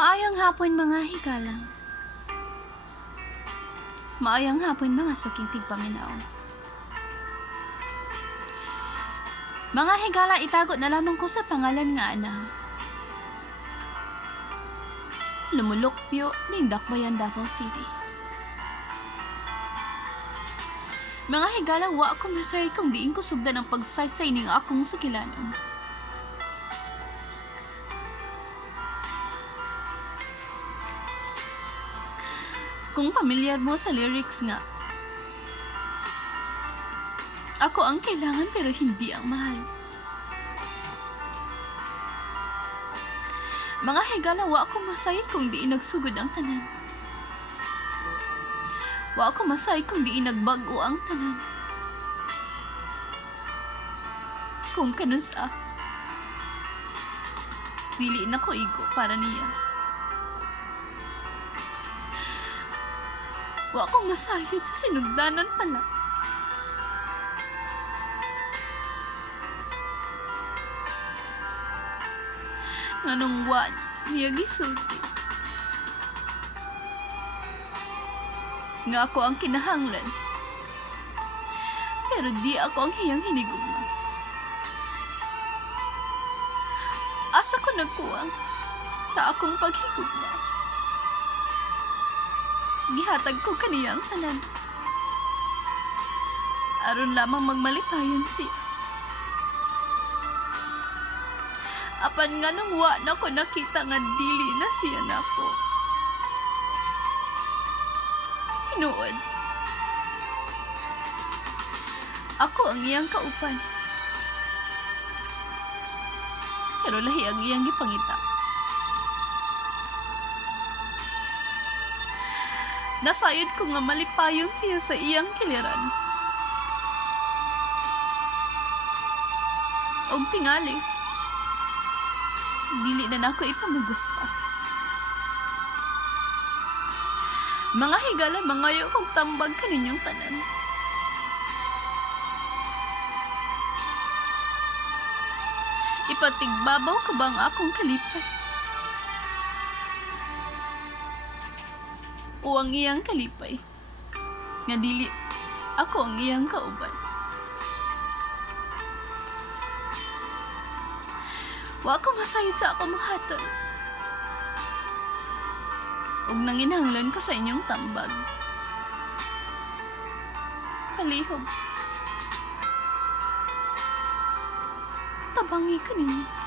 Maayong hapon mga higala. Maayong hapon mga suking tigpaminaw. Mga higala, itago na lamang ko sa pangalan nga ana. Lumulukpyo ning Dakbayan, Davao City. Mga higala, wa ako masay kung diin ko sugdan ang pagsaysay ning akong sugilanon. Kung pamilyar mo sa lyrics nga, ako ang kailangan pero hindi ang mahal. Mga higala, wa ako masay kung di nagsugod ang tanan. Wa ako masay kung di nagbago ang tanan. Kung kanusa, dili na ko igo para niya. Wa akong masayod sa sinugdanan pala. Nganong wa niya gisulti. Nga ako ang kinahanglan. Pero di ako ang hiyang hinigugma. Asa ko nagkuwang sa akong paghigugma. Gihatag ko kaniyang tanan. Aron lamang magmalipayon siya. Apan nga nung wa na ko nakita nga dili na siya nako. Tinuod. Ako ang iyang kaupan. Pero lahi ang iyang gipangita. Nasayod ko nga malipayon siya sa iyang kiliran. Og tingali, dili na nako ipamugos pa. Mga higala, mangayo kong tambag kaninyong tanan. Ipatigbabaw ka ba ang akong kalipay? O ang iyang kalipay? Nga dili, ako ang iyang kauban. Wa ko masayod sa akong hatag. Ug nanginahanglan ko sa inyong tambag. Palihog. Tabangi ka ninyo.